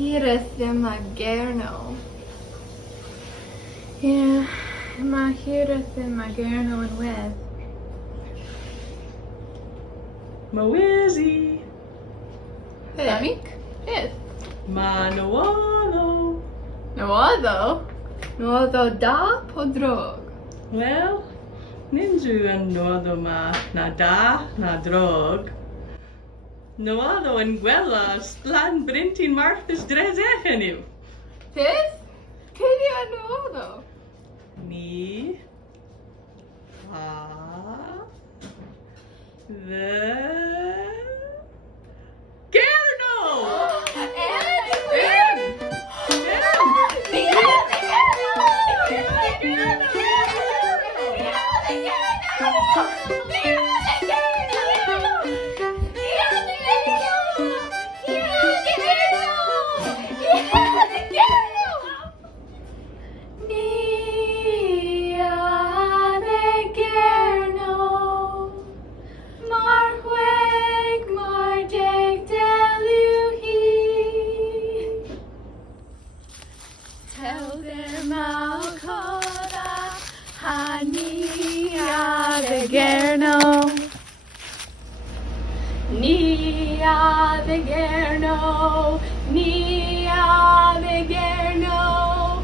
hier är man Gernow. Ja, maar hier är man Gernow en West. Mawizzy. Samik? Yes. Manawalo. Nådo da på drog. Well, ninju and noado na da na drog. Noado en gwella splan brintin Marthas dres nu. Tis? Kylja nådo. Ni. The Gernow! Tell them I'll call Nia the Gernow. Nia the Gernow. Nia the Gernow.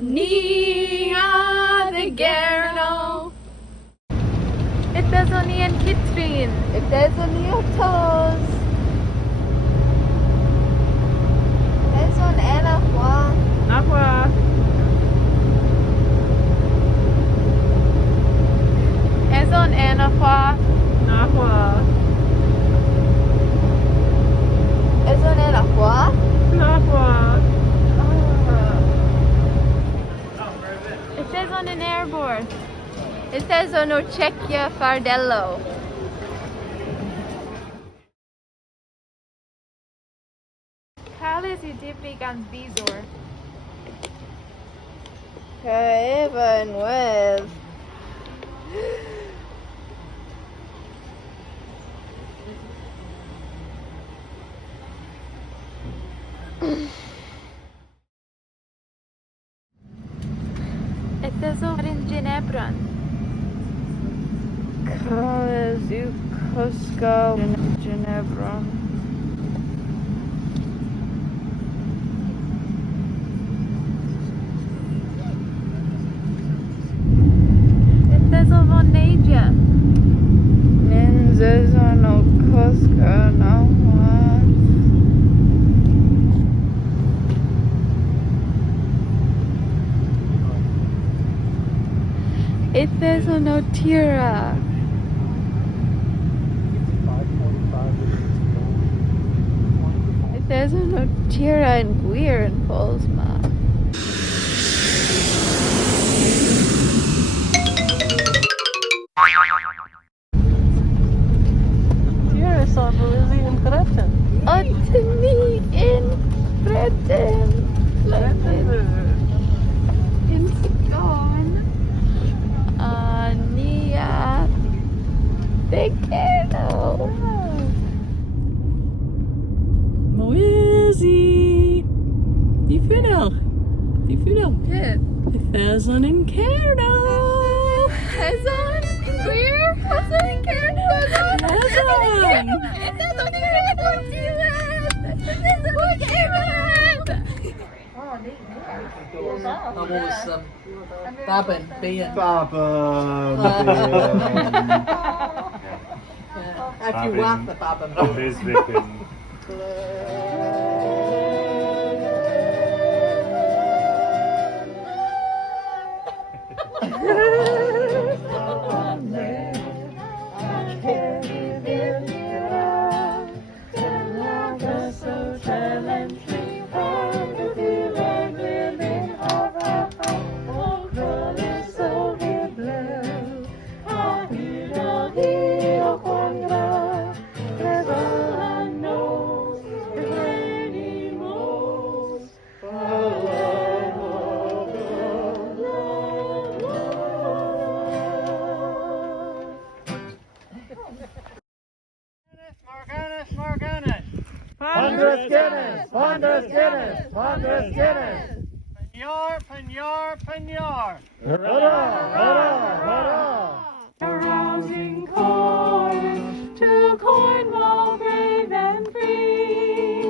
Nia the Gernow. It is only en Kitrin. It is only your toes. It's on Anna Juan. Agua. Es on Anna Juan. Agua. Es on Anna Juan. Agua. It says on an airboard. It says on Czechia Fardello. Kalis Udipnik aan Bizor. Even with. Het is over in Ginebra. Kalis Ukosko in Ginebra. Neja. Ninjas are no Costco, no one. It is no Tira. It is no Tira and Gweer in Polsma. Hier is al Lizzie in Gretten. Anthony in Britain. In Scone. Nia the Kernow. Mawizzy. Die funnel. Yes. Pheasant in Kernow. Hezon? Where? Hezon in Kernow? Hezon. What was Babin being? If you want the Babin. Miswippen. 100 Guinness, 100 Guinness, 100 Guinness. Penyor, penyor, penyor. Hurrah, hurrah, hurrah. Carousing chorus to Cornwall brave and free,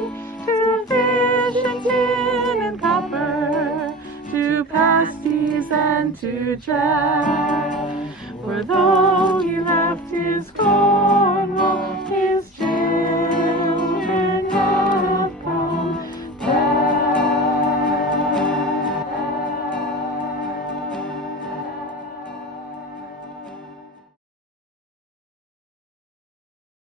to fish and tin and copper, to pasties and to trash.